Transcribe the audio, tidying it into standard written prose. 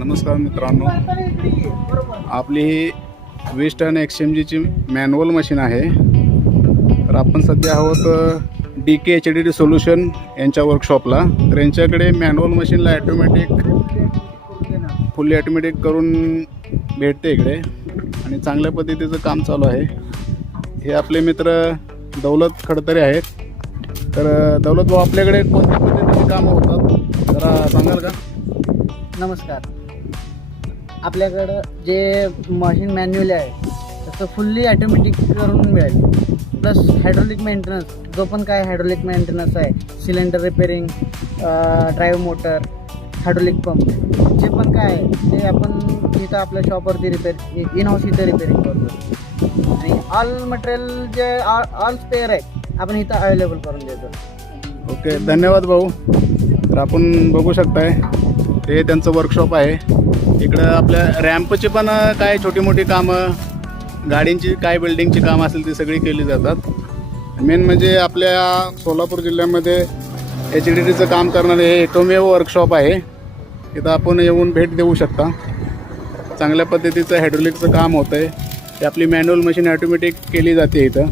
नमस्कार मित्रांनो, आपली ही वेस्टर्न XMGची मॅन्युअल मशीन आहे. तर आपण सध्या आहोत DK सोल्युशन यांच्या वर्कशॉपला. तर यांच्याकडे मॅन्युअल मशीनला फुल्ली ॲटोमॅटिक करून भेटते इकडे आणि चांगल्या पद्धतीचं काम चालू आहे. हे आपले मित्र दौलत खडतरे आहेत. तर दौलत भाऊ, आपल्याकडे कोणत्या पद्धतीचे कामं होतात जरा सांगाल का? नमस्कार. आपल्याकडं जे मशीन मॅन्युअल आहे तसं फुल्ली ॲटोमॅटिक करून मिळेल. प्लस हायड्रोलिक मेंटेनन्स, जो पण काय हायड्रोलिक मेंटेनन्स आहे, cylinder repairing, drive motor, hydraulic pump, जे पण काय आहे ते आपण इथं आपल्या शॉपवरती इन हाऊस इथं रिपेरिंग करतो. आणि ऑल मटेरियल जे ऑल स्पेअर आहे आपण इथं अवेलेबल करून देतो. ओके, धन्यवाद भाऊ. तर आपण बघू शकताय हे त्यांचं वर्कशॉप आहे. इकडं आपल्या रॅम्पची पण काय छोटी मोठी कामं, गाडींची काय बिल्डिंगची कामं असेल ती सगळी केली जातात. मेन म्हणजे आपल्या सोलापूर जिल्ह्यामध्ये HDDचं काम करणारे हे एकमेव वर्कशॉप आहे. इथं आपण येऊन भेट देऊ शकता. चांगल्या पद्धतीचं हायड्रोलिकचं काम होतं आहे. ते आपली मॅन्युअल मशीन ॲटोमॅटिक केली जाते इथं.